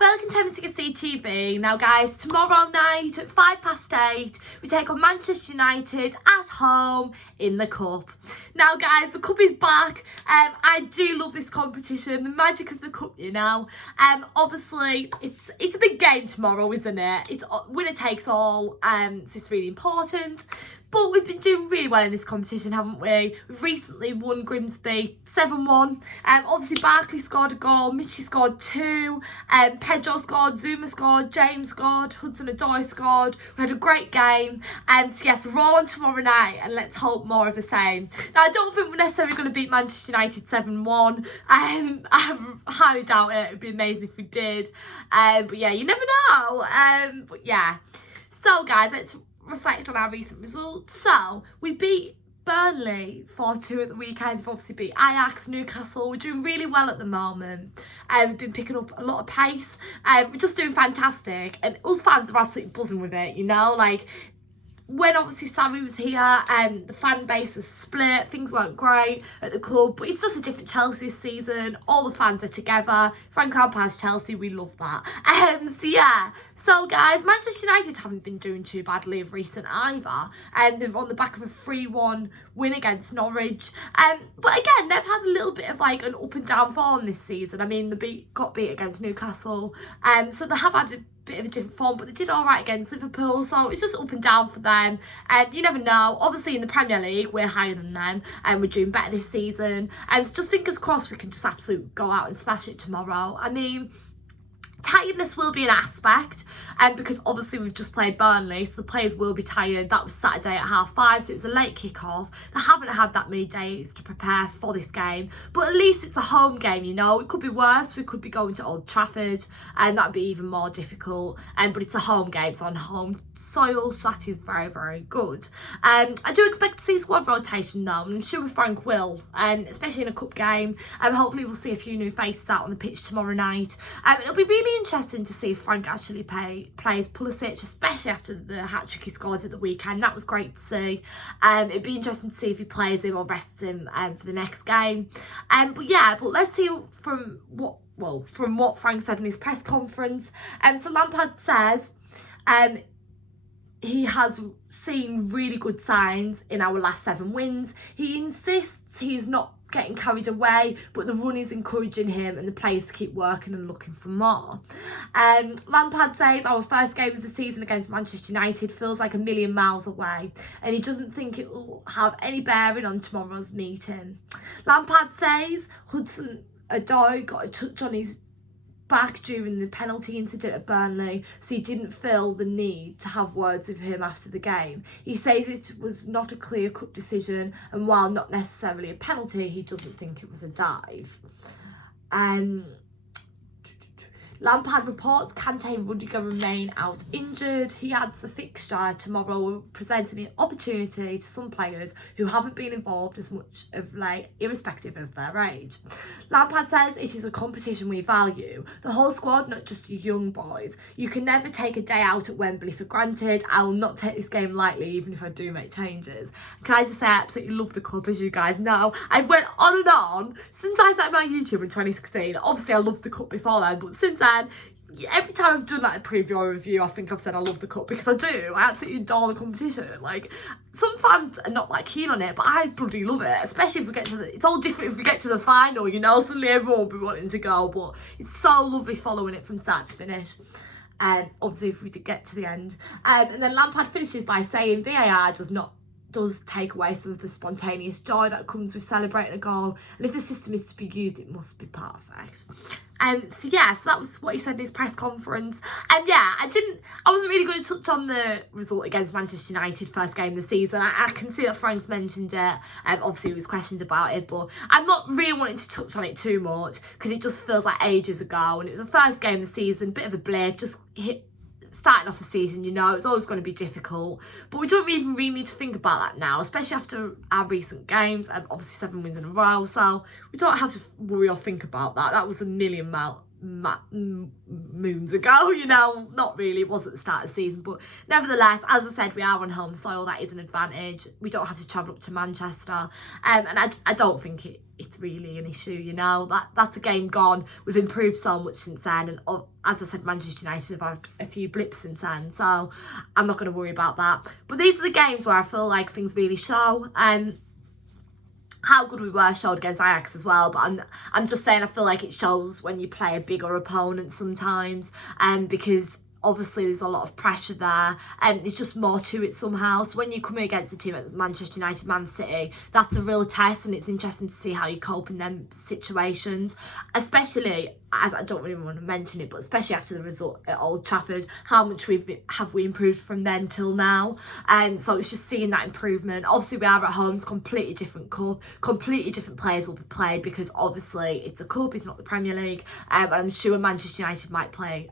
Welcome to M6C TV. Now guys, tomorrow night at 8:05, we take on Manchester United at home in the Cup. Now guys, the Cup is back. I do love this competition, the magic of the Cup, you know. Obviously, it's a big game tomorrow, isn't it? It's winner takes all, so it's really important. But we've been doing really well in this competition, haven't we? We've recently won Grimsby 7-1. Obviously, Barkley scored a goal, Michy scored 2, Pedro scored, Zuma scored, James scored, Hudson-Odoi scored. We had a great game. So yes, we're all on tomorrow night, and let's hope more of the same. Now, I don't think we're necessarily going to beat Manchester United 7-1. I highly doubt it. It would be amazing if we did. But yeah, you never know. But yeah. So guys, let's reflect on our recent results. So we beat Burnley 4-2 at the weekend. We've obviously beat Ajax, Newcastle. We're doing really well at the moment. We've been picking up a lot of pace. We're just doing fantastic, and us fans are absolutely buzzing with it, you know. Like, when obviously Sammy was here, the fan base was split, things weren't great at the club, but it's just a different Chelsea this season. All the fans are together. Frank Lampard's Chelsea, we love that. So yeah, so guys, Manchester United haven't been doing too badly of recent either, and they're on the back of a 3-1 win against Norwich. But again, they've had a little bit of like an up and down form this season. I mean, they got beat against Newcastle, so they have had a bit of a different form, but they did all right against Liverpool, so it's just up and down for them. You never know. Obviously in the Premier League we're higher than them, and we're doing better this season, and so just fingers crossed we can just absolutely go out and smash it tomorrow. I mean, tiredness will be an aspect, because obviously we've just played Burnley, so the players will be tired. That was Saturday at 5:30, so it was a late kick-off. They haven't had that many days to prepare for this game, but at least it's a home game, you know. It could be worse. We could be going to Old Trafford, and that'd be even more difficult. But it's a home game, it's on home soil, so that is very, very good. I do expect to see squad rotation though, and I'm sure Frank will, especially in a cup game. Hopefully we'll see a few new faces out on the pitch tomorrow night. It'll be really interesting to see if Frank actually plays Pulisic, especially after the hat-trick he scored at the weekend. That was great to see. It'd be interesting to see if he plays him or rests him for the next game. But let's see from what Frank said in his press conference. So Lampard says he has seen really good signs in our last 7 wins. He insists he's not getting carried away, but the run is encouraging him and the players to keep working and looking for more. Lampard says our first game of the season against Manchester United feels like a million miles away, and he doesn't think it will have any bearing on tomorrow's meeting. Lampard says Hudson-Odoi got a touch on his back during the penalty incident at Burnley, so he didn't feel the need to have words with him after the game. He says it was not a clear-cut decision, and while not necessarily a penalty, he doesn't think it was a dive. Lampard reports Kante and Rudiger remain out injured. He adds the fixture tomorrow, presenting an opportunity to some players who haven't been involved as much of late, irrespective of their age. Lampard says it is a competition we value. The whole squad, not just young boys. You can never take a day out at Wembley for granted. I will not take this game lightly, even if I do make changes. Can I just say I absolutely love the Cup, as you guys know. I've went on and on since I started my YouTube in 2016. Obviously I loved the Cup before then, but since then, every time I've done like a preview or review, I think I've said I love the Cup, because I do. I absolutely adore the competition. Like, some fans are not that keen on it, but I bloody love it, especially if we get to it's all different if we get to the final, you know. Suddenly everyone will be wanting to go, but it's so lovely following it from start to finish. And obviously if we did get to the end. And then Lampard finishes by saying VAR does take away some of the spontaneous joy that comes with celebrating a goal, and if the system is to be used, it must be perfect. So that was what he said in his press conference. And yeah, I wasn't really going to touch on the result against Manchester United, first game of the season. I can see that Frank's mentioned it, and obviously he was questioned about it, but I'm not really wanting to touch on it too much, because it just feels like ages ago, and it was the first game of the season, bit of a blip, just starting off the season, you know. It's always going to be difficult, but we don't even really need to think about that now, especially after our recent games, and obviously 7 wins in a row, so we don't have to worry or think about that. That was a million moons ago, you know. Not really, it wasn't the start of the season, but nevertheless, as I said, we are on home soil. That is an advantage. We don't have to travel up to Manchester, and I don't think it's really an issue, you know. That's a game gone. We've improved so much since then, and as I said, Manchester United have had a few blips since then, so I'm not going to worry about that. But these are the games where I feel like things really show, how good we were showed against Ajax as well, but I'm just saying I feel like it shows when you play a bigger opponent sometimes, because obviously there's a lot of pressure there, and there's just more to it somehow. So when you come against a team like Manchester United, Man City, that's a real test, and it's interesting to see how you cope in them situations, especially, as I don't really want to mention it, but especially after the result at Old Trafford, how much have we improved from then till now. So it's just seeing that improvement. Obviously we are at home, it's a completely different cup, completely different players will be played, because obviously it's a cup, it's not the Premier League, and I'm sure Manchester United might play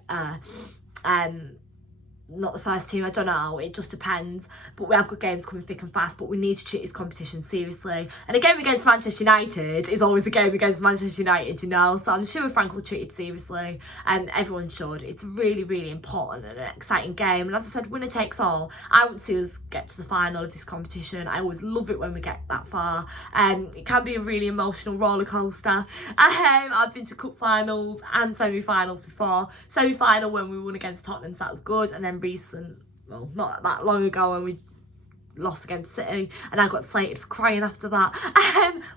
not the first team, I don't know, it just depends. But we have good games coming thick and fast, but we need to treat this competition seriously. And a game against Manchester United is always a game against Manchester United, you know, so I'm sure Frank will treat it seriously, and everyone should. It's really, really important and an exciting game, and as I said, winner takes all. I want to see us get to the final of this competition. I always love it when we get that far. It can be a really emotional roller coaster. I've been to cup finals and semi-finals before. Semi-final when we won against Tottenham, so that was good, and then recent, well, not that long ago when we lost against City, and I got slated for crying after that.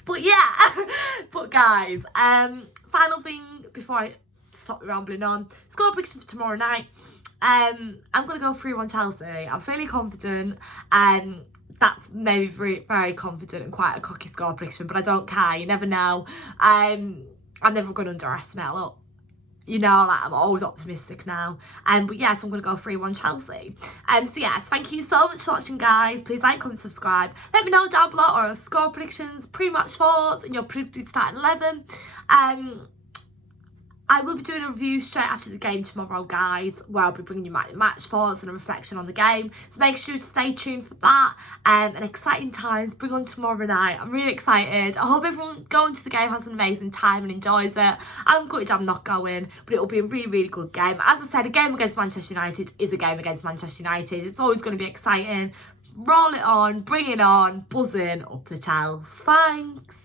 But yeah, but guys, final thing before I stop rambling on, score prediction for tomorrow night. I'm gonna go 3-1 Chelsea. I'm fairly confident, that's maybe very confident and quite a cocky score prediction, but I don't care, you never know. I'm never going to underestimate. Look, you know, like, I'm always optimistic now. But yes, I'm going to go 3-1 Chelsea. So yes, thank you so much for watching, guys. Please like, comment, subscribe. Let me know down below our score predictions, pre-match thoughts, and your predicted starting 11. I will be doing a review straight after the game tomorrow, guys, where I'll be bringing you my match thoughts and a reflection on the game. So make sure to stay tuned for that. And exciting times bring on tomorrow night. I'm really excited. I hope everyone going to the game has an amazing time and enjoys it. I'm gutted I'm not going, but it will be a really, really good game. As I said, a game against Manchester United is a game against Manchester United. It's always going to be exciting. Roll it on, bring it on, buzzing up the Chelsea. Thanks.